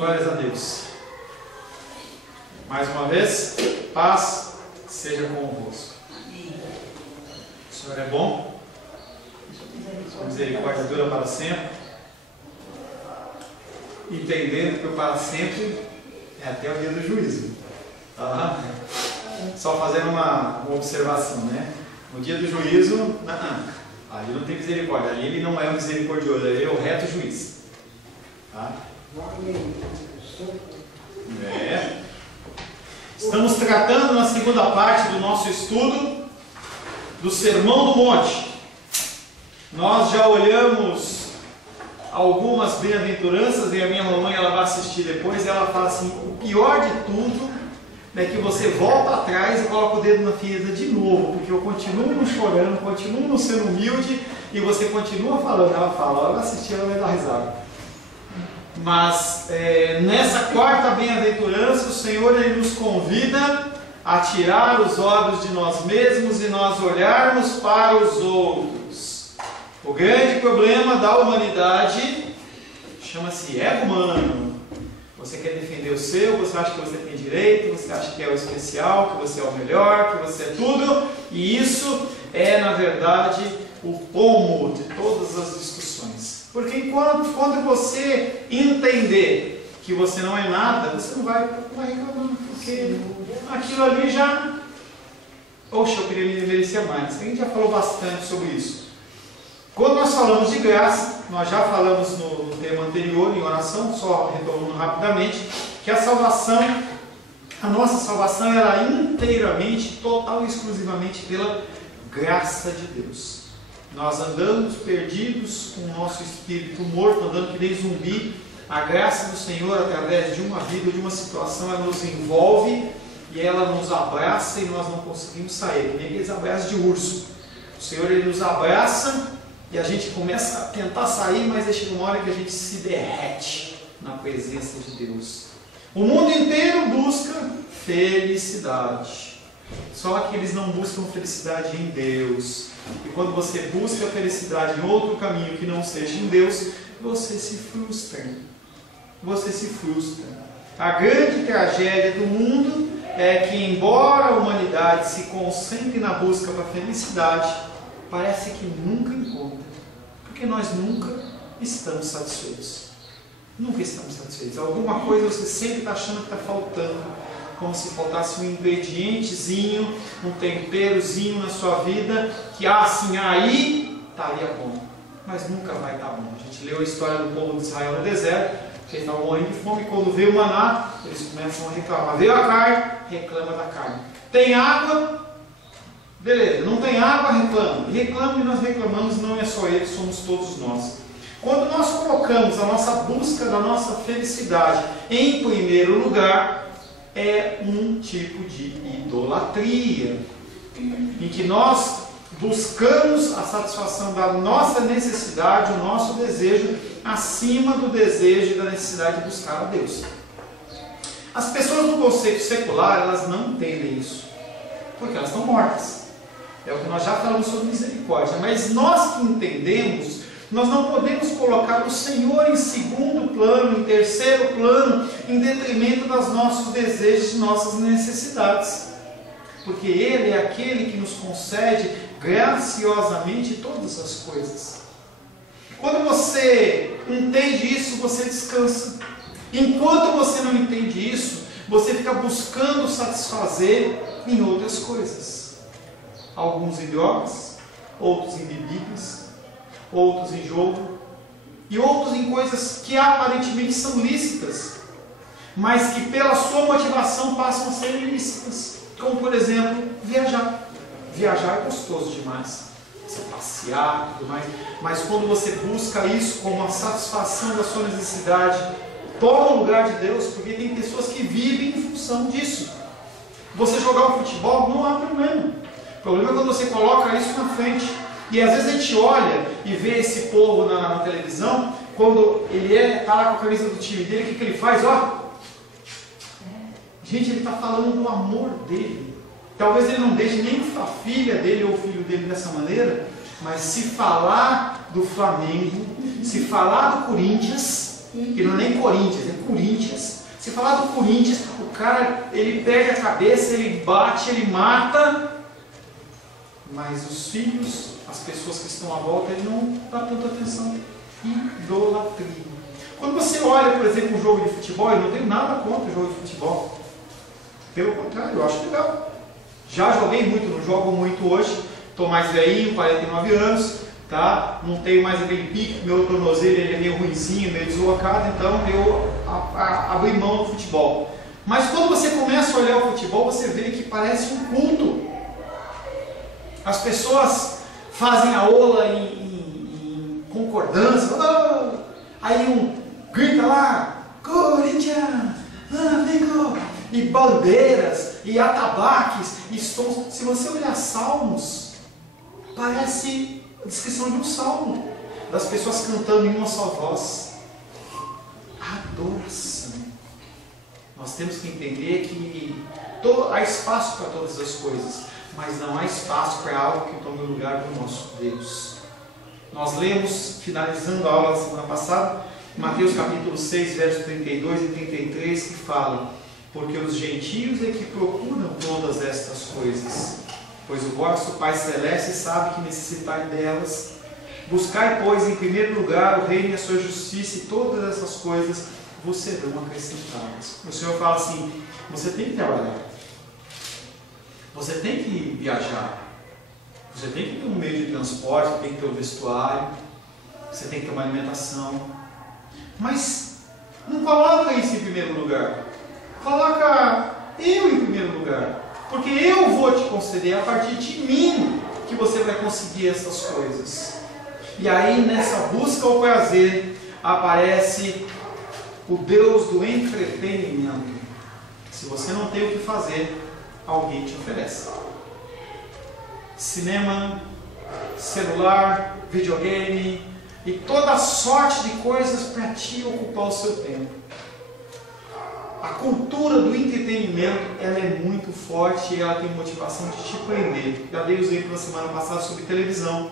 Glórias a Deus. Mais uma vez, paz seja convosco. O Senhor é bom, sua misericórdia dura para sempre, entendendo que o para sempre é até o dia do juízo. Só fazendo uma observação, né? No dia do juízo, ali não tem misericórdia, ali ele não é o misericordioso, ele é o reto juiz. Tá? Estamos tratando na segunda parte do nosso estudo do Sermão do Monte. Nós já olhamos algumas bem-aventuranças e a minha mamãe ela vai assistir depois e ela fala assim: o pior de tudo é que você volta atrás e coloca o dedo na ferida de novo, porque eu continuo chorando, continuo sendo humilde e você continua falando. Ela fala, ela vai assistir, ela vai dar risada. Mas nessa quarta bem-aventurança o Senhor ele nos convida a tirar os olhos de nós mesmos e nós olharmos para os outros. O grande problema da humanidade chama-se ego humano. Você quer defender o seu, você acha que você tem direito, você acha que é o especial, que você é o melhor, que você é tudo, e isso é na verdade o pomo de todas as discussões. Porque quando você entender que você não é nada, você não vai reclamar, porque aquilo ali já... Oxe, eu queria me merecer mais. A gente já falou bastante sobre isso. Quando nós falamos de graça, nós já falamos no tema anterior, em oração, só retomando rapidamente, que a salvação, a nossa salvação era inteiramente, total e exclusivamente pela graça de Deus. Nós andamos perdidos com o nosso espírito morto, andando que nem zumbi. A graça do Senhor, através de uma vida, de uma situação, ela nos envolve e ela nos abraça e nós não conseguimos sair, nem aqueles abraços de urso. O Senhor ele nos abraça e a gente começa a tentar sair, mas aí chega uma hora que a gente se derrete na presença de Deus. O mundo inteiro busca felicidade, só que eles não buscam felicidade em Deus. E quando você busca felicidade em outro caminho que não seja em Deus, você se frustra. Você se frustra. A grande tragédia do mundo é que, embora a humanidade se concentre na busca para a felicidade, parece que nunca encontra. Porque nós nunca estamos satisfeitos. Nunca estamos satisfeitos. Alguma coisa você sempre está achando que está faltando. Como se faltasse um ingredientezinho, um temperozinho na sua vida, que assim, aí estaria bom. Mas nunca vai estar bom. A gente leu a história do povo de Israel no deserto, que eles estavam morrendo de fome, e quando veio o maná, eles começam a reclamar. Veio a carne, reclama da carne. Tem água, beleza. Não tem água, reclama. Reclama e nós reclamamos, não é só eles, somos todos nós. Quando nós colocamos a nossa busca da nossa felicidade em primeiro lugar, é um tipo de idolatria, em que nós buscamos a satisfação da nossa necessidade, o nosso desejo, acima do desejo e da necessidade de buscar a Deus. As pessoas no conceito secular, elas não entendem isso, porque elas estão mortas. É o que nós já falamos sobre misericórdia, mas nós que entendemos, nós não podemos colocar o Senhor em segundo plano, em terceiro plano, em detrimento dos nossos desejos e nossas necessidades. Porque Ele é aquele que nos concede graciosamente todas as coisas. Quando você entende isso, você descansa. Enquanto você não entende isso, você fica buscando satisfazer em outras coisas. Alguns em drogas, outros em bebidas, outros em jogo, e outros em coisas que aparentemente são lícitas, mas que pela sua motivação passam a ser ilícitas, como por exemplo, viajar. Viajar é gostoso demais, você passear e tudo mais, mas quando você busca isso como a satisfação da sua necessidade, toma o lugar de Deus, porque tem pessoas que vivem em função disso. Você jogar um futebol não há problema, o problema é quando você coloca isso na frente. E às vezes a gente olha e vê esse povo na televisão, quando ele está lá com a camisa do time dele, o que ele faz? Gente, ele está falando do amor dele. Talvez ele não deixe nem a filha dele ou o filho dele dessa maneira, mas se falar do Flamengo, se falar do Corinthians, que não é nem Corinthians, é Corinthians. Se falar do Corinthians, o cara, ele perde a cabeça, ele bate, ele mata, mas os filhos, as pessoas que estão à volta, ele não dá tanta atenção. Idolatria. Quando você olha, por exemplo, um jogo de futebol, eu não tenho nada contra o jogo de futebol. Pelo contrário, eu acho legal. Já joguei muito, não jogo muito hoje. Estou mais velhinho, 49 anos, tá? Não tenho mais aquele pique, meu tornozelo ele é meio ruinzinho, meio deslocado, então eu abri mão do futebol. Mas quando você começa a olhar o futebol, você vê que parece um culto. As pessoas fazem a ola em concordância. Oh! Aí um grita lá, Corinthians, Flamengo, e bandeiras, e atabaques, e sons. Se você olhar salmos, parece a descrição de um salmo, das pessoas cantando em uma só voz. Adoração. Nós temos que entender que há espaço para todas as coisas, mas não há espaço para algo que tome o lugar do nosso Deus. Nós lemos, finalizando a aula da semana passada, Mateus capítulo 6, versos 32 e 33, que fala: porque os gentios é que procuram todas estas coisas, pois o vosso Pai Celeste sabe que necessitai delas. Buscai, pois, em primeiro lugar o reino e a sua justiça, e todas essas coisas vos serão acrescentadas. O Senhor fala assim: você tem que trabalhar, você tem que viajar, você tem que ter um meio de transporte, tem que ter um vestuário, você tem que ter uma alimentação, mas não coloca isso em primeiro lugar. Coloca eu em primeiro lugar, porque eu vou te conceder, a partir de mim que você vai conseguir essas coisas. E aí, nessa busca ao prazer, aparece o Deus do entretenimento. Se você não tem o que fazer, alguém te oferece. Cinema, celular, videogame e toda sorte de coisas para te ocupar o seu tempo. A cultura do entretenimento, ela é muito forte e ela tem motivação de te prender. Já dei o exemplo na semana passada sobre televisão,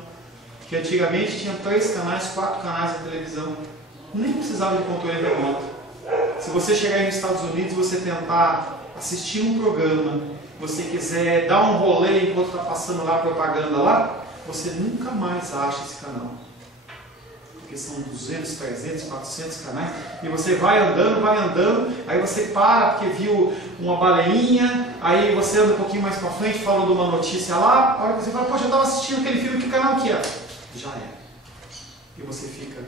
que antigamente tinha 3 canais, 4 canais de televisão, nem precisava de controle remoto. Se você chegar aí nos Estados Unidos e você tentar assistir um programa, você quiser dar um rolê enquanto está passando lá a propaganda lá, você nunca mais acha esse canal. Porque são 200, 300, 400 canais, e você vai andando, aí você para porque viu uma baleinha, aí você anda um pouquinho mais para frente, fala de uma notícia lá, a hora que você fala, poxa, eu estava assistindo aquele filme, que canal que é? Já é. E você fica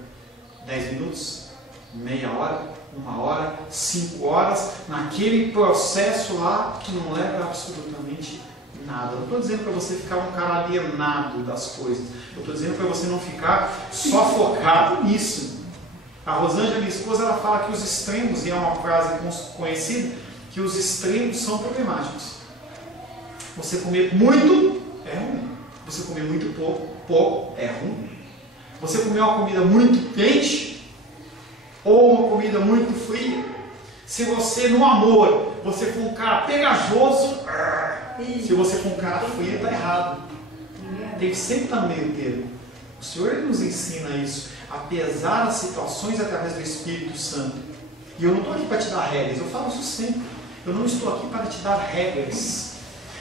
10 minutos, meia hora, 1 hora, 5 horas, naquele processo lá que não leva absolutamente nada. Eu não estou dizendo para você ficar um cara alienado das coisas. Eu estou dizendo para você não ficar só focado nisso. A Rosângela, minha esposa, ela fala que os extremos, e é uma frase conhecida, que os extremos são problemáticos. Você comer muito é ruim. Você comer muito pouco é ruim. Você comer uma comida muito quente ou uma comida muito fria. Se você, no amor, você for um cara pegajoso, se você for um cara frio, está errado. Tem que sempre estar no meio termo. O Senhor nos ensina isso, apesar das situações através do Espírito Santo. E eu não estou aqui para te dar regras, eu falo isso sempre. Eu não estou aqui para te dar regras,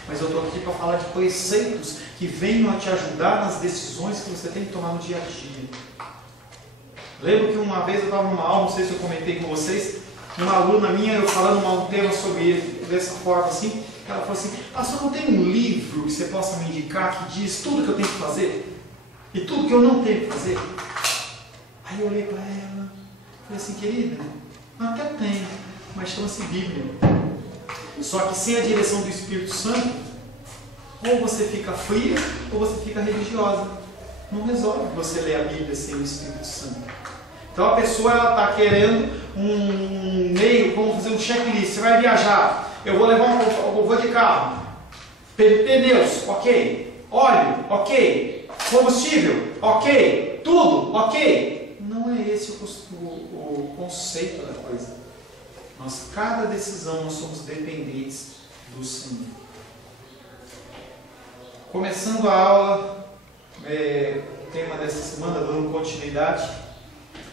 mas eu estou aqui para falar de preceitos que venham a te ajudar nas decisões que você tem que tomar no dia a dia. Lembro que uma vez eu estava numa aula, não sei se eu comentei com vocês, uma aluna minha, eu falando um tema sobre ele, dessa forma assim, ela falou assim: pastor, não tem um livro que você possa me indicar que diz tudo que eu tenho que fazer? E tudo que eu não tenho que fazer? Aí eu olhei para ela, falei assim: querida, até tem, mas chama-se Bíblia. Só que sem a direção do Espírito Santo, ou você fica fria, ou você fica religiosa. Não resolve você ler a Bíblia sem o Espírito Santo. Então a pessoa está querendo um meio, vamos fazer um checklist. Você vai viajar, eu vou levar eu vou de carro, pneus, ok, óleo, ok, combustível, ok, tudo, ok. Não é esse o conceito da coisa. Cada decisão nós somos dependentes do Senhor. Começando a aula, tema desta semana, dando continuidade,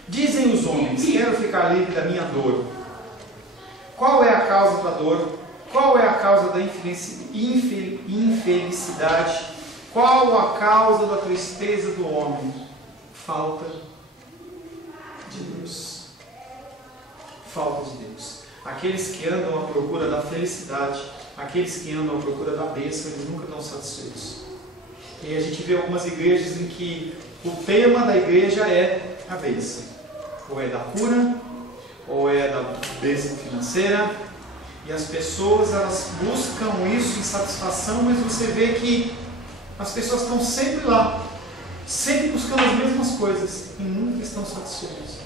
Dizem os homens: quero ficar livre da minha dor. Qual é a causa da dor? Qual é a causa da infelicidade? Qual a causa da tristeza do homem? Falta de Deus. Falta de Deus. Aqueles que andam à procura da felicidade, aqueles que andam à procura da bênção, eles nunca estão satisfeitos. E a gente vê algumas igrejas em que o tema da igreja é a bênção. Ou é da cura, ou é da bênção financeira. E as pessoas, elas buscam isso em satisfação, mas você vê que as pessoas estão sempre lá, sempre buscando as mesmas coisas e nunca estão satisfeitos.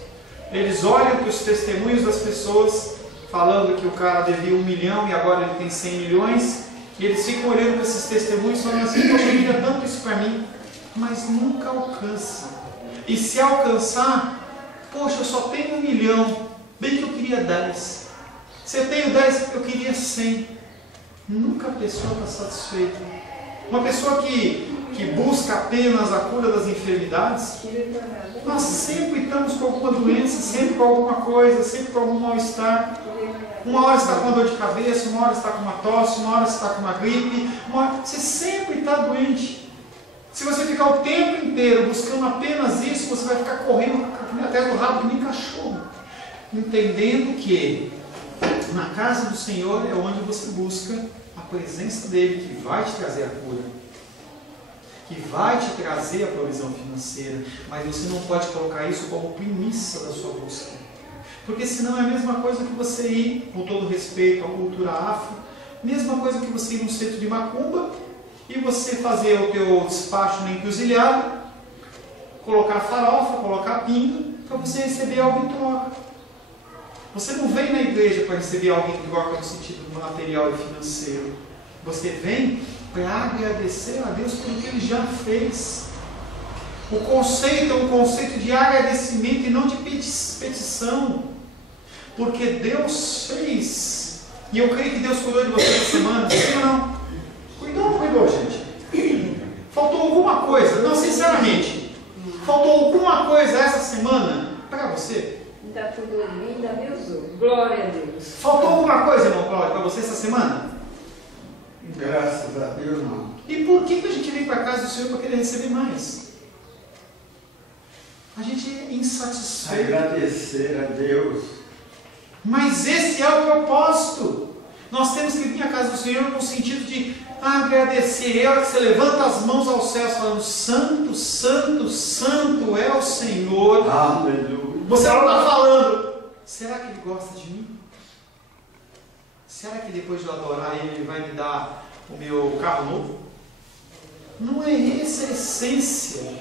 Eles olham para os testemunhos das pessoas, falando que o cara devia 1 milhão e agora ele tem 100 milhões, e eles ficam olhando para esses testemunhos falando assim: poxa, eu queria tanto isso para mim, mas nunca alcança. E se alcançar, poxa, eu só tenho 1 milhão, bem que eu queria 10. Se eu tenho 10, eu queria 100. Nunca a pessoa está satisfeita. Uma pessoa que busca apenas a cura das enfermidades, nós sempre estamos com alguma doença, sempre com alguma coisa, sempre com algum mal-estar. Uma hora está com uma dor de cabeça, uma hora está com uma tosse, uma hora está com uma gripe, você sempre está doente. Se você ficar o tempo inteiro buscando apenas isso, você vai ficar correndo até do rabo que nem cachorro. Entendendo que na casa do Senhor é onde você busca a presença dele, que vai te trazer a cura, que vai te trazer a provisão financeira, mas você não pode colocar isso como premissa da sua busca, porque senão é a mesma coisa que você ir, com todo respeito à cultura afro, mesma coisa que você ir num centro de macumba e você fazer o teu despacho na encruzilhada, colocar farofa, colocar pinga, para você receber algo em troca. Você não vem na igreja para receber algo em troca no sentido material e financeiro. Você vem para agradecer a Deus pelo que Ele já fez. O conceito é um conceito de agradecimento e não de petição. Porque Deus fez. E eu creio que Deus cuidou de você essa semana. Sim ou não? Cuidou ou não cuidou, gente? Faltou alguma coisa? Não, sinceramente. Faltou alguma coisa essa semana para você? Está tudo lindo, me usou. Glória a Deus. Faltou alguma coisa, irmão Cláudio, para você essa semana? Graças a Deus, não. E por que a gente vem para a casa do Senhor para querer receber mais? A gente é insatisfeito. Agradecer a Deus. Mas esse é o propósito. Nós temos que vir à casa do Senhor no sentido de agradecer. É a hora que você levanta as mãos aos céus falando: Santo, Santo, Santo é o Senhor. Aleluia. Você não está falando: será que Ele gosta de mim? Será que depois de eu adorar Ele vai me dar o meu carro novo? Não é essa a essência.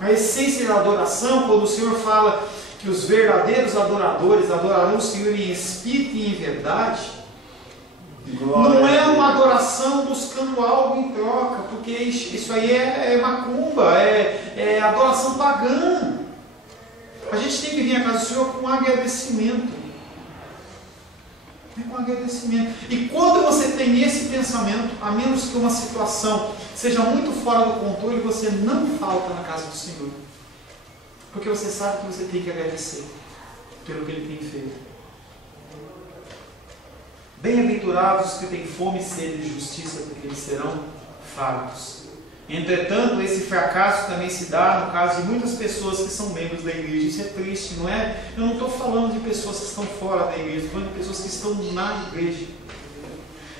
A essência da adoração, quando o Senhor fala que os verdadeiros adoradores adorarão o Senhor em espírito e em verdade, Glória não é uma adoração buscando algo em troca, porque isso aí é macumba, é adoração pagã. A gente tem que vir à casa do Senhor com agradecimento. Com agradecimento. E quando você tem esse pensamento, a menos que uma situação seja muito fora do controle, você não falta na casa do Senhor. Porque você sabe que você tem que agradecer pelo que Ele tem feito. Bem-aventurados os que têm fome e sede de justiça, porque eles serão fartos. Entretanto, esse fracasso também se dá no caso de muitas pessoas que são membros da igreja. Isso é triste, não é? Eu não estou falando de pessoas que estão fora da igreja, estou falando de pessoas que estão na igreja.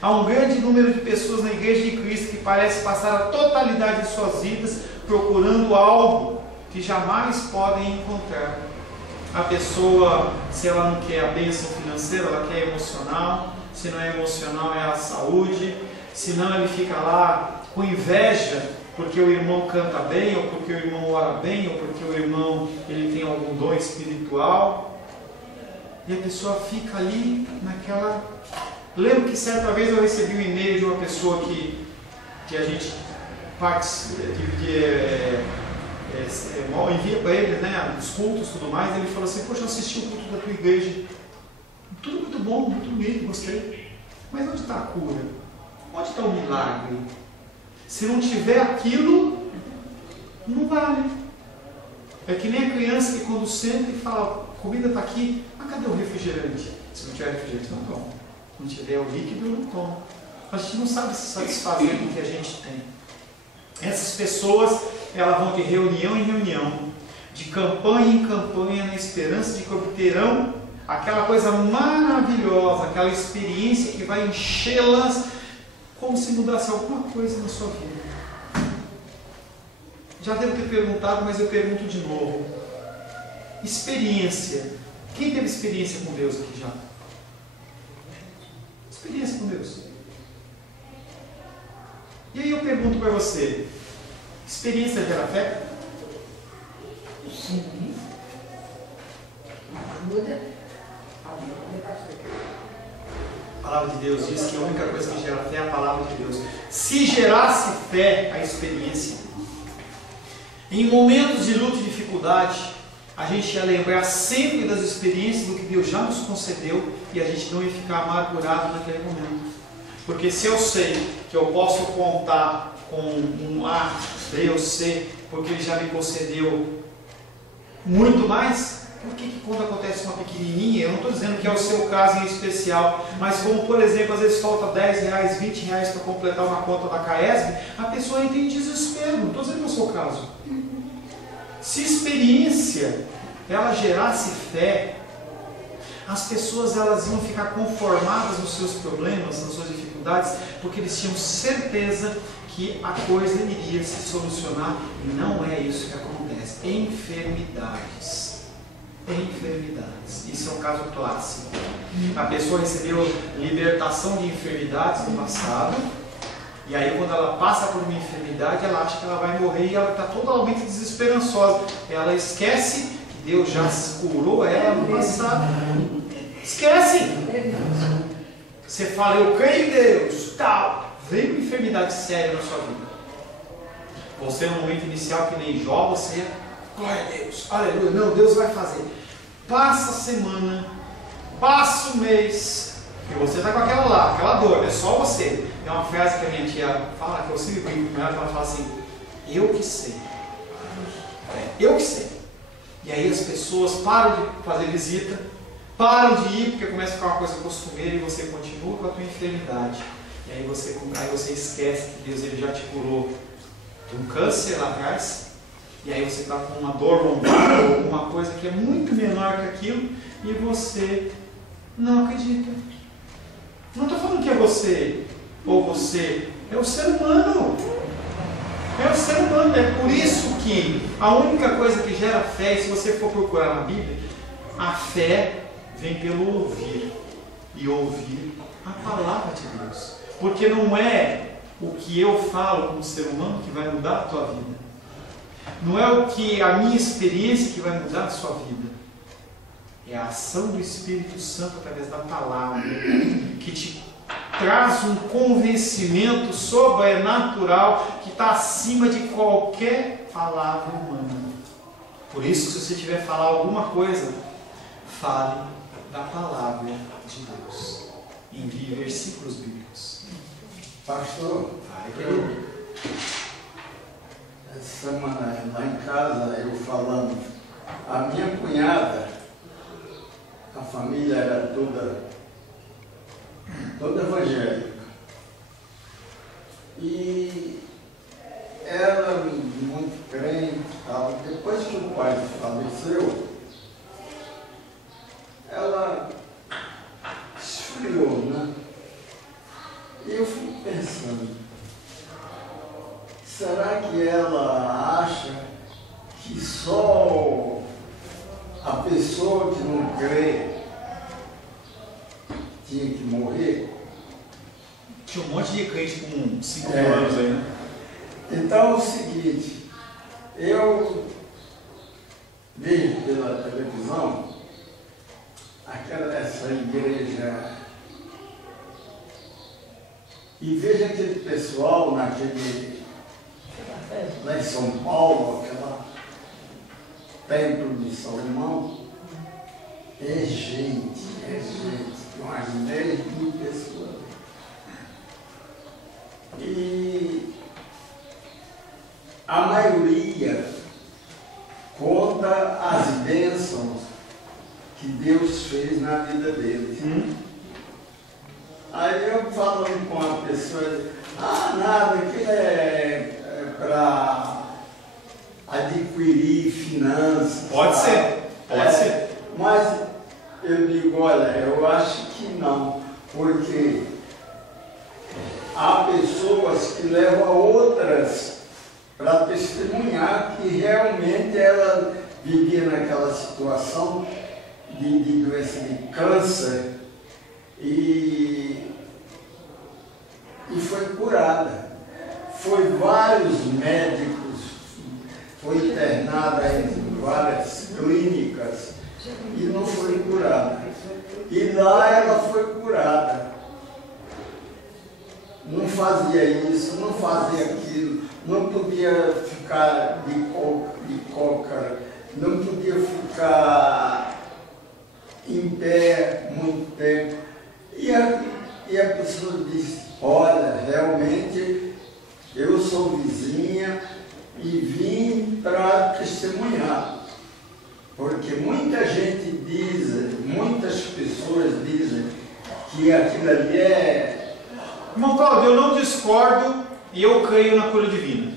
Há um grande número de pessoas na igreja de Cristo que parece passar a totalidade de suas vidas procurando algo que jamais podem encontrar. A pessoa, se ela não quer a bênção financeira, ela quer emocional. Se não é emocional, é a saúde. Se não, ele fica lá com inveja porque o irmão canta bem, ou porque o irmão ora bem, ou porque o irmão ele tem algum dom espiritual. E a pessoa fica ali naquela... Lembro que certa vez eu recebi um e-mail de uma pessoa que a gente envia para ele, né, os cultos e tudo mais. Ele falou assim: poxa, eu assisti o culto da tua igreja, tudo muito bom, muito lindo, gostei, mas onde está a cura? Onde está o milagre? Se não tiver aquilo, não vale. É que nem a criança que quando senta e fala, a comida está aqui, mas cadê o refrigerante? Se não tiver refrigerante, não toma. Se não tiver o líquido, não toma. A gente não sabe se satisfazer com o que a gente tem. Essas pessoas, elas vão de reunião em reunião, de campanha em campanha, na esperança de que obterão aquela coisa maravilhosa, aquela experiência que vai enchê-las como se mudasse alguma coisa na sua vida. Já devo ter perguntado, mas eu pergunto de novo. Experiência. Quem teve experiência com Deus aqui já? Experiência com Deus. E aí eu pergunto para você, experiência gera fé? Sim. Muda. A palavra de Deus diz que a única coisa que gera fé é a palavra de Deus. Se gerasse fé, a experiência, em momentos de luta e dificuldade, a gente ia lembrar sempre das experiências do que Deus já nos concedeu e a gente não ia ficar amargurado naquele momento. Porque se eu sei que eu posso contar com um A, B ou C, porque Ele já me concedeu muito mais, por que quando acontece uma pequenininha, eu não estou dizendo que é o seu caso em especial, mas como, por exemplo, às vezes falta R$10, R$20 para completar uma conta da CAESB, a pessoa entra em desespero. Não estou dizendo que é o seu caso. Se experiência ela gerasse fé, as pessoas elas iam ficar conformadas nos seus problemas, nas suas dificuldades, porque eles tinham certeza que a coisa iria se solucionar, e não é isso que acontece. Enfermidades. Isso é um caso clássico. A pessoa recebeu libertação de enfermidades no passado, e aí quando ela passa por uma enfermidade, ela acha que ela vai morrer e ela está totalmente desesperançosa. Ela esquece que Deus já curou ela no passado. Esquece! Você fala, eu creio em Deus, tal. Vem uma enfermidade séria na sua vida. Você no momento inicial, que nem Jó, você, glória a Deus, aleluia, não, Deus vai fazer. Passa a semana, passa o mês, e você está com aquela dor, é só você. Tem uma frase que a minha tia fala, que eu sempre brinco com ela, que ela fala assim, eu que sei. Eu que sei. E aí as pessoas param de fazer visita, param de ir, porque começa a ficar uma coisa costumeira e você continua com a tua enfermidade. E aí você esquece que Deus ele já te curou de um câncer lá atrás, e aí você está com uma dor lombar ou alguma coisa que é muito menor que aquilo, e você não acredita. Não estou falando que é você, ou você, é o ser humano. É o ser humano, é por isso que a única coisa que gera fé, e se você for procurar na Bíblia, a fé vem pelo ouvir, e ouvir a palavra de Deus. Porque não é o que eu falo como ser humano que vai mudar a tua vida. Não é o que a minha experiência que vai mudar a sua vida. É a ação do Espírito Santo através da palavra que te traz um convencimento sobrenatural que está acima de qualquer palavra humana. Por isso, se você tiver falar alguma coisa, fale da palavra de Deus. Envie versículos bíblicos. Pastor, essa semana lá em casa, eu falando, a minha cunhada, a família era toda evangélica. E ela, muito crente, tal. Depois que o pai faleceu, ela esfriou, né? E eu fico pensando, será que ela acha que só a pessoa que não crê tinha que morrer? Tinha um monte de crente com 5 anos aí, né? Então é o seguinte, eu vejo pela televisão essa igreja e vejo aquele pessoal lá em São Paulo, aquela templo de Salomão, é gente, umas 10.000 pessoas. E a maioria conta Aí eu falando com uma pessoa, nada, aquilo é para adquirir finanças. Pode ser, pode ser. Mas eu digo, olha, eu acho que não, porque há pessoas que levam outras para testemunhar que realmente ela vivia naquela situação de doença de câncer e foi curada. Foi vários médicos, foi internada em várias clínicas e não foi curada. E lá ela foi curada. Não fazia isso, não fazia aquilo, não podia ficar de coca, não podia ficar em pé muito tempo. E a pessoa disse, olha, realmente eu sou vizinha e vim para testemunhar. Porque muita gente diz, muitas pessoas dizem que aquilo ali é... Irmão Cláudio, eu não discordo e eu creio na cura divina.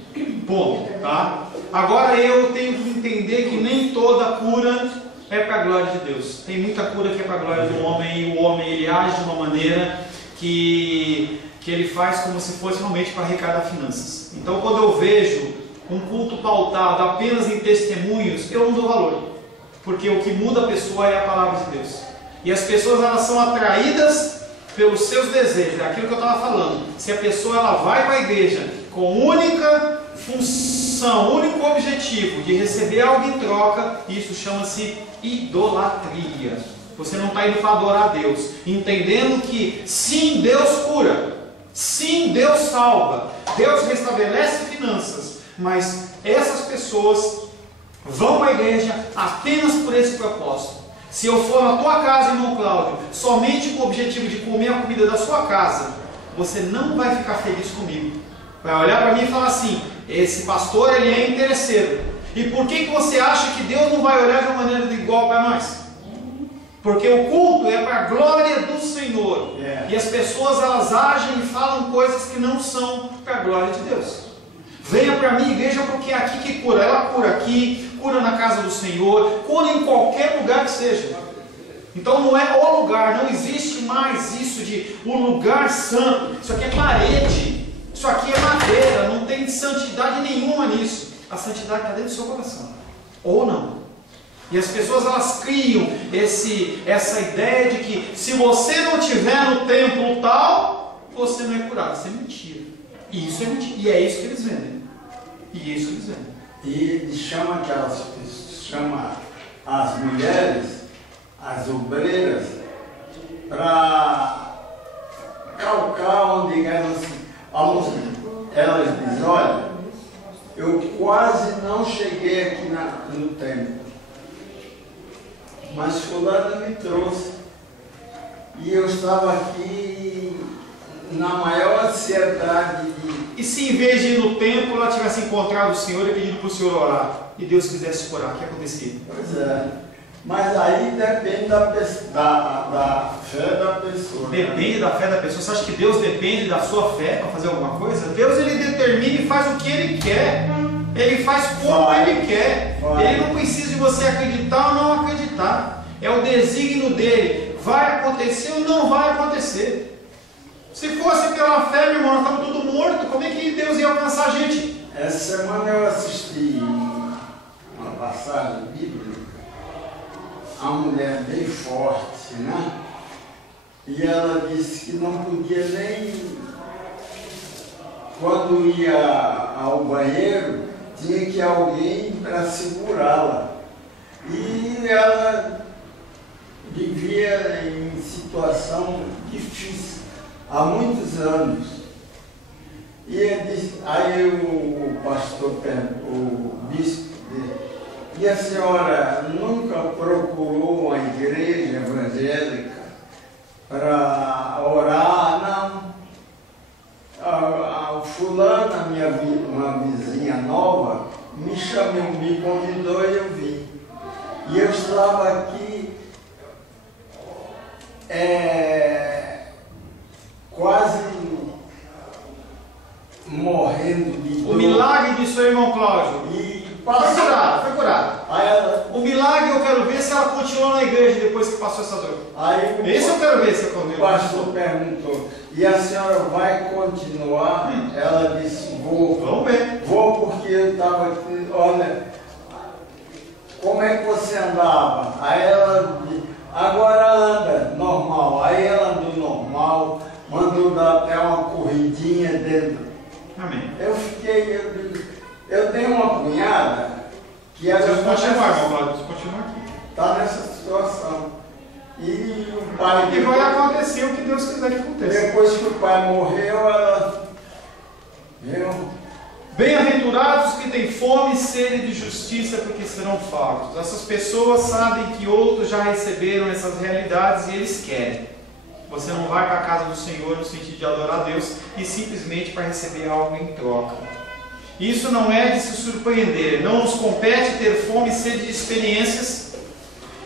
Ponto, tá? Agora eu tenho que entender que nem toda cura é para a glória de Deus. Tem muita cura que é para a glória do homem e o homem ele age de uma maneira que ele faz como se fosse realmente para arrecadar finanças. Então quando eu vejo um culto pautado apenas em testemunhos, eu não dou valor. Porque o que muda a pessoa é a palavra de Deus. E as pessoas elas são atraídas pelos seus desejos, é aquilo que eu estava falando. Se a pessoa ela vai para a igreja com única função, único objetivo de receber algo em troca, isso chama-se idolatria. Você não está indo para adorar a Deus, entendendo que sim, Deus cura, sim, Deus salva, Deus restabelece finanças, mas essas pessoas vão para a igreja apenas por esse propósito. Se eu for na tua casa, irmão Cláudio, somente com o objetivo de comer a comida da sua casa, você não vai ficar feliz comigo. Vai olhar para mim e falar assim, esse pastor ele é interesseiro. E por que você acha que Deus não vai olhar de uma maneira igual para nós? Porque o culto é para a glória do Senhor. E as pessoas elas agem e falam coisas que não são para a glória de Deus. Venha para mim, igreja, porque é aqui que cura. Ela cura aqui, cura na casa do Senhor, cura em qualquer lugar que seja. Então não é o lugar, não existe mais isso de o lugar santo. Isso aqui é parede, isso aqui é madeira, não tem santidade nenhuma nisso. A santidade está dentro do seu coração, ou não. E as pessoas elas criam essa ideia de que se você não estiver no templo tal, você não é curado. Isso é mentira. E isso é mentira. E é isso que eles vendem. E é isso que eles vendem. E chama as mulheres, as obreiras, para calcar onde elas dizem, olha, eu quase não cheguei aqui no templo, mas fulano me trouxe. E eu estava aqui na maior ansiedade de... E se em vez de ir no templo, ela tivesse encontrado o Senhor e pedido para o Senhor orar, e Deus quisesse curar, o que acontecia? Pois é. Mas aí depende da fé da pessoa. Depende da fé da pessoa. Você acha que Deus depende da sua fé para fazer alguma coisa? Deus ele determina e faz o que Ele quer. Ele faz como Ele quer. Ele não precisa de você acreditar ou não acreditar. É o desígnio dele. Vai acontecer ou não vai acontecer. Se fosse pela fé, meu irmão, nós estamos todos mortos. Como é que Deus ia alcançar a gente? Essa semana eu assisti uma passagem bíblica. A mulher bem forte, né? E ela disse que não podia nem, quando ia ao banheiro, tinha que alguém para segurá-la. E ela vivia em situação difícil há muitos anos. E aí o pastor, o bispo, e a senhora nunca procurou uma igreja evangélica para orar? Não. A fulana, uma vizinha nova, me chamou, me convidou e eu vim. E eu estava aqui pastor perguntou, e a senhora vai continuar? Ela disse, vou. Vamos ver. Vou porque eu estava, olha, como é que você andava? Aí ela disse, agora anda normal. Aí ela andou normal, mandou dar até uma corridinha dentro. Amém. Eu tenho uma cunhada que ela Vocês continuar, irmão Cláudio, vocês continuam aqui. está nessa situação. E o pai... E vai acontecer o que Deus quiser que aconteça. Depois que o pai morreu, ela... Bem-aventurados que têm fome e sede de justiça, porque serão fartos. Essas pessoas sabem que outros já receberam essas realidades e eles querem. Você não vai para a casa do Senhor no sentido de adorar a Deus e simplesmente para receber algo em troca. Isso não é de se surpreender. Não nos compete ter fome e sede de experiências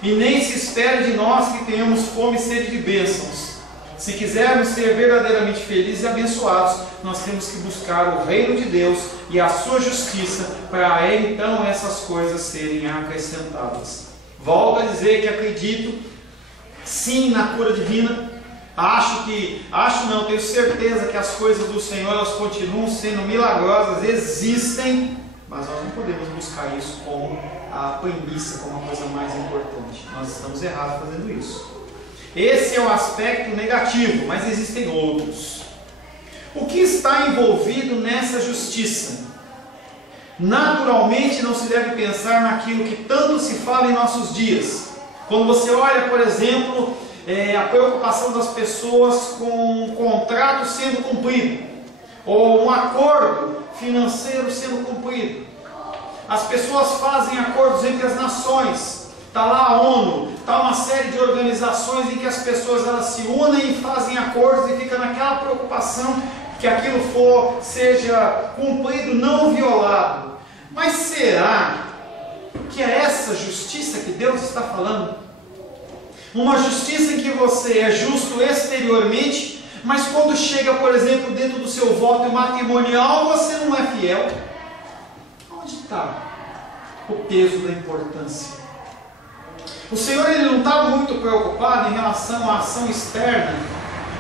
e nem se espera de nós que tenhamos fome e sede de bênçãos. Se quisermos ser verdadeiramente felizes e abençoados, nós temos que buscar o reino de Deus e a sua justiça, para então essas coisas serem acrescentadas. Volto a dizer que acredito sim na cura divina. Tenho certeza que as coisas do Senhor elas continuam sendo milagrosas, existem, mas nós não podemos buscar isso como a premissa, como a coisa mais importante. Nós estamos errados fazendo isso. Esse é o aspecto negativo, mas existem outros. O que está envolvido nessa justiça? Naturalmente não se deve pensar naquilo que tanto se fala em nossos dias. Quando você olha, por exemplo, a preocupação das pessoas com um contrato sendo cumprido, ou um acordo financeiro sendo cumprido. As pessoas fazem acordos entre as nações. Está lá a ONU, está uma série de organizações em que as pessoas elas se unem e fazem acordos e fica naquela preocupação que aquilo seja cumprido, não violado. Mas será que é essa justiça que Deus está falando? Uma justiça em que você é justo exteriormente, mas quando chega, por exemplo, dentro do seu voto matrimonial, você não é fiel. Onde está o peso da importância? O Senhor ele não está muito preocupado em relação à ação externa,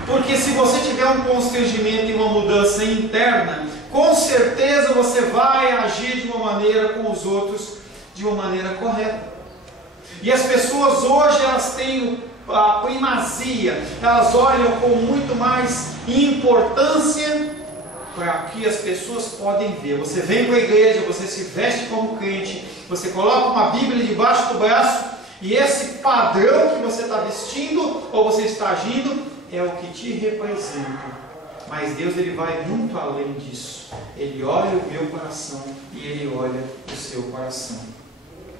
porque se você tiver um constrangimento e uma mudança interna, com certeza você vai agir de uma maneira com os outros, de uma maneira correta. E as pessoas hoje elas têm a primazia, elas olham com muito mais importância para que as pessoas podem ver. Você vem para a igreja, você se veste como crente, você coloca uma Bíblia debaixo do braço, e esse padrão que você está vestindo ou você está agindo é o que te representa. Mas Deus ele vai muito além disso. Ele olha o meu coração e ele olha o seu coração.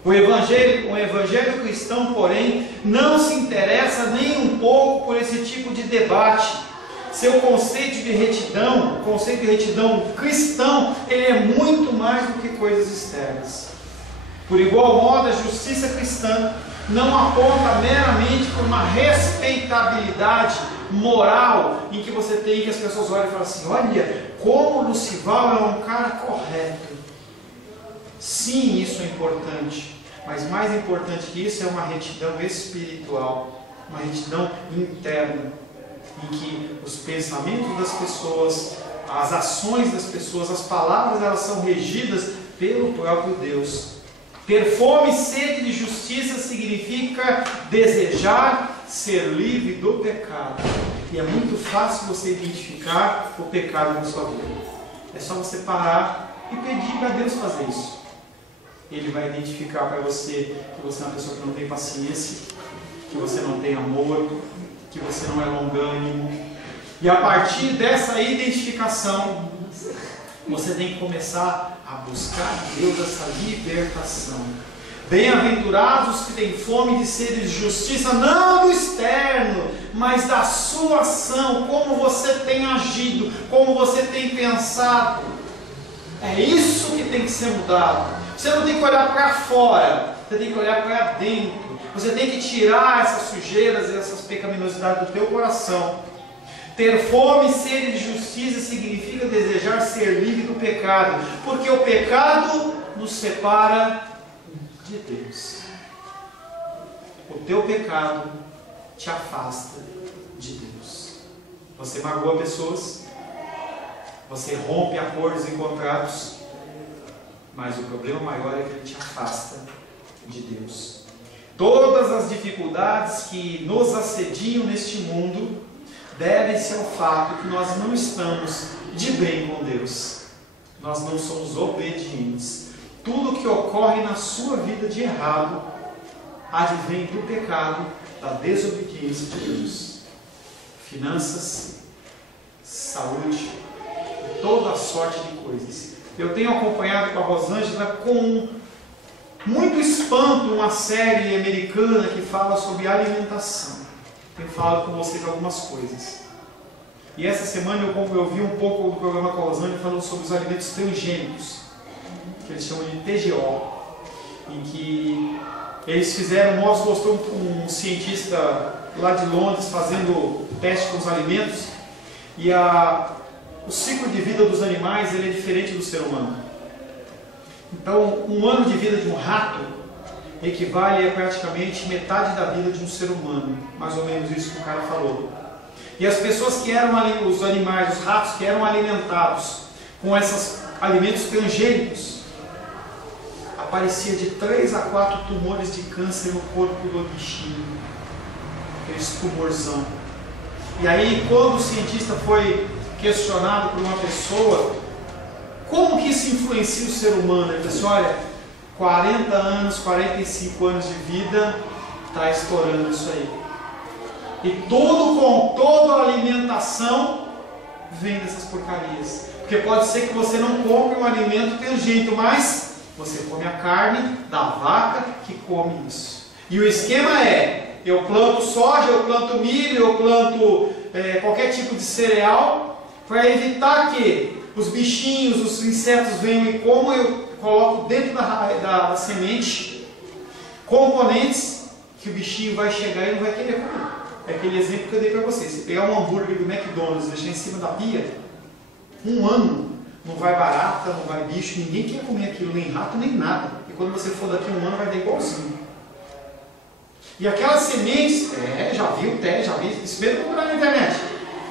O evangelho cristão, porém, não se interessa nem um pouco por esse tipo de debate. Seu conceito de retidão, o conceito de retidão cristão, ele é muito mais do que coisas externas. Por igual modo, a justiça cristã não aponta meramente por uma respeitabilidade moral, em que você tem que as pessoas olham e falam assim, olha, como o Lucival é um cara correto. Sim, isso é importante, mas mais importante que isso é uma retidão espiritual, uma retidão interna, em que os pensamentos das pessoas, as ações das pessoas, as palavras, elas são regidas pelo próprio Deus. Ter fome e sede de justiça significa desejar ser livre do pecado. E é muito fácil você identificar o pecado na sua vida. É só você parar e pedir para Deus fazer isso. Ele vai identificar para você que você é uma pessoa que não tem paciência, que você não tem amor, que você não é longânimo. E a partir dessa identificação, você tem que começar a buscar Deus essa libertação. Bem-aventurados que têm fome de sede de justiça, não do externo, mas da sua ação, como você tem agido, como você tem pensado. É isso que tem que ser mudado. Você não tem que olhar para fora, você tem que olhar para dentro. Você tem que tirar essas sujeiras e essas pecaminosidades do teu coração. Ter fome e sede de justiça significa desejar ser livre do pecado, porque o pecado nos separa de Deus. O teu pecado te afasta de Deus. Você magoa pessoas, você rompe acordos e contratos, mas o problema maior é que ele te afasta de Deus. Todas as dificuldades que nos assediam neste mundo devem-se ao fato que nós não estamos de bem com Deus. Nós não somos obedientes. Tudo que ocorre na sua vida de errado advém do pecado, da desobediência de Deus. Finanças, saúde, toda a sorte de coisas. Eu tenho acompanhado com a Rosângela com muito espanto uma série americana que fala sobre alimentação. Tenho falado com vocês algumas coisas. E essa semana eu vi um pouco do programa com a Rosângela falando sobre os alimentos transgênicos, que eles chamam de TGO, em que eles fizeram, mostrou um cientista lá de Londres fazendo teste com os alimentos, e o ciclo de vida dos animais ele é diferente do ser humano. Então, um ano de vida de um rato equivale a praticamente metade da vida de um ser humano, mais ou menos isso que o cara falou. E as pessoas que eram, os animais, os ratos que eram alimentados com esses alimentos transgênicos, aparecia de 3 a 4 tumores de câncer no corpo do bichinho, aqueles tumorzão. E aí, quando o cientista foi questionado por uma pessoa, como que isso influencia o ser humano? Ele disse, olha, 40 anos, 45 anos de vida, está estourando isso aí. E toda a alimentação vem dessas porcarias. Porque pode ser que você não compre um alimento transgênico, mas você come a carne da vaca que come isso. E o esquema é, eu planto soja, eu planto milho, eu planto qualquer tipo de cereal, para evitar que os bichinhos, os insetos venham e comam, eu coloco dentro da semente componentes que o bichinho vai chegar e não vai querer comer. É aquele exemplo que eu dei para vocês. Se pegar um hambúrguer do McDonald's e deixar em cima da pia, um ano, não vai barata, não vai bicho, ninguém quer comer aquilo, nem rato, nem nada. E quando você for daqui a um ano, vai dar igualzinho. E aquelas sementes, já vi, espero procurar na internet.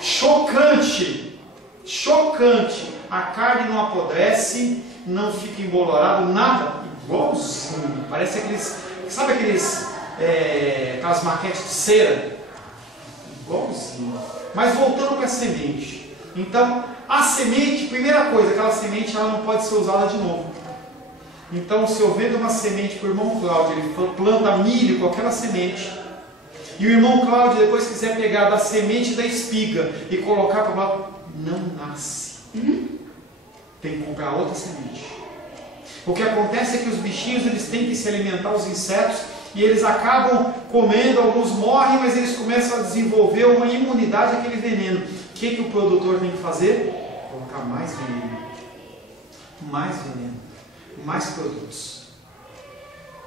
Chocante! Chocante! A carne não apodrece, não fica embolorado, nada, igualzinho. Parece aqueles, sabe aquelas maquetes de cera? Igualzinho. Mas voltando para a semente. Então, a semente, primeira coisa, aquela semente ela não pode ser usada de novo. Então, se eu vendo uma semente para o irmão Cláudio, ele planta milho com aquela semente, e o irmão Cláudio depois quiser pegar da semente da espiga e colocar para lá, não nasce. Tem que comprar outra semente. O que acontece é que os bichinhos eles têm que se alimentar, os insetos, e eles acabam comendo, alguns morrem, mas eles começam a desenvolver uma imunidade àquele veneno. O que o produtor tem que fazer? Colocar mais veneno. Mais veneno. Mais produtos.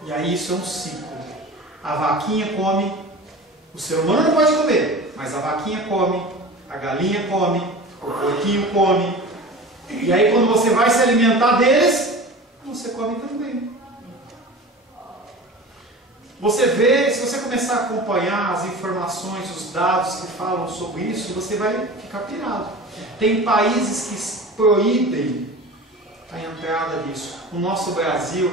E aí isso é um ciclo. A vaquinha come, o ser humano não pode comer, mas a vaquinha come, a galinha come, o porquinho come. E aí quando você vai se alimentar deles, você come também. Você vê, se você começar a acompanhar as informações, os dados que falam sobre isso, você vai ficar pirado. Tem países que proíbem a entrada disso. O nosso Brasil,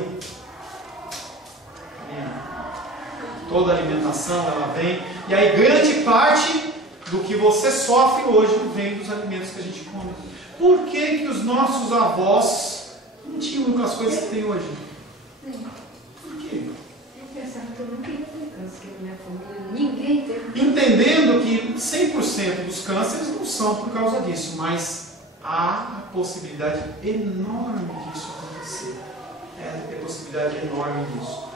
toda a alimentação ela vem, e aí grande parte do que você sofre hoje vem dos alimentos que a gente come. Por que os nossos avós não tinham as coisas que tem hoje? Por quê? Eu pensava que eu não queria ter câncer na minha família, ninguém teve. Entendendo que 100% dos cânceres não são por causa disso, mas há a possibilidade enorme disso acontecer. É a possibilidade enorme disso.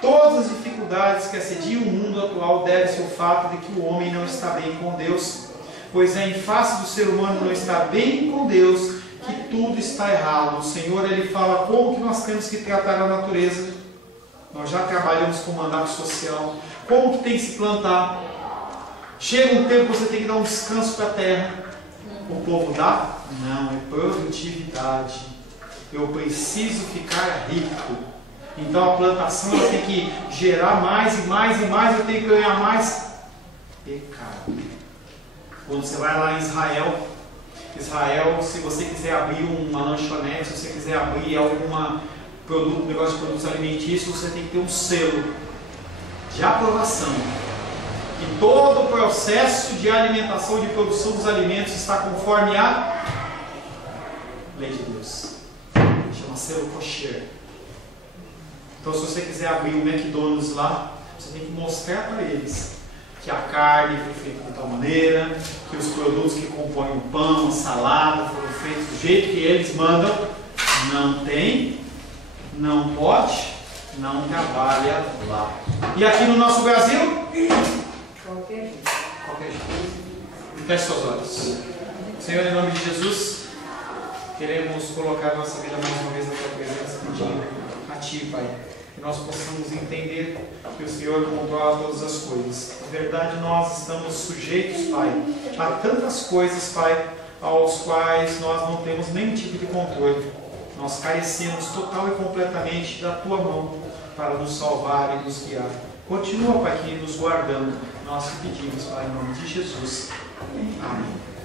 Todas as dificuldades que assediam o mundo atual devem-se ao fato de que o homem não está bem com Deus, pois é em face do ser humano não estar bem com Deus que tudo está errado. O Senhor ele fala como que nós temos que tratar a natureza. Nós já trabalhamos com mandato social. Como que tem que se plantar? Chega um tempo que você tem que dar um descanso para a terra. O povo dá? Não, é produtividade. Eu preciso ficar rico. Então a plantação ela tem que gerar mais e mais e mais, eu tenho que ganhar mais. Pecado. Quando você vai lá em Israel, se você quiser abrir uma lanchonete, se você quiser abrir algum produto, negócio de produtos alimentícios, você tem que ter um selo de aprovação. Que todo o processo de alimentação, de produção dos alimentos está conforme a lei de Deus. Chama selo kosher. Então, se você quiser abrir um McDonald's lá, você tem que mostrar para eles que a carne foi feita de tal maneira, que os produtos que compõem o pão, a salada foram feitos do jeito que eles mandam. Não tem, não pode, não trabalha lá. E aqui no nosso Brasil? Qualquer jeito. Qualquer jeito. Feche seus olhos. Senhor, em nome de Jesus, queremos colocar nossa vida mais uma vez na tua presença, pedindo a Ti, Pai, que nós possamos entender que o Senhor controla todas as coisas. Na verdade, nós estamos sujeitos, Pai, a tantas coisas, Pai, aos quais nós não temos nenhum tipo de controle. Nós carecemos total e completamente da Tua mão para nos salvar e nos guiar. Continua, Pai, aqui nos guardando. Nós te pedimos, Pai, em nome de Jesus. Amém.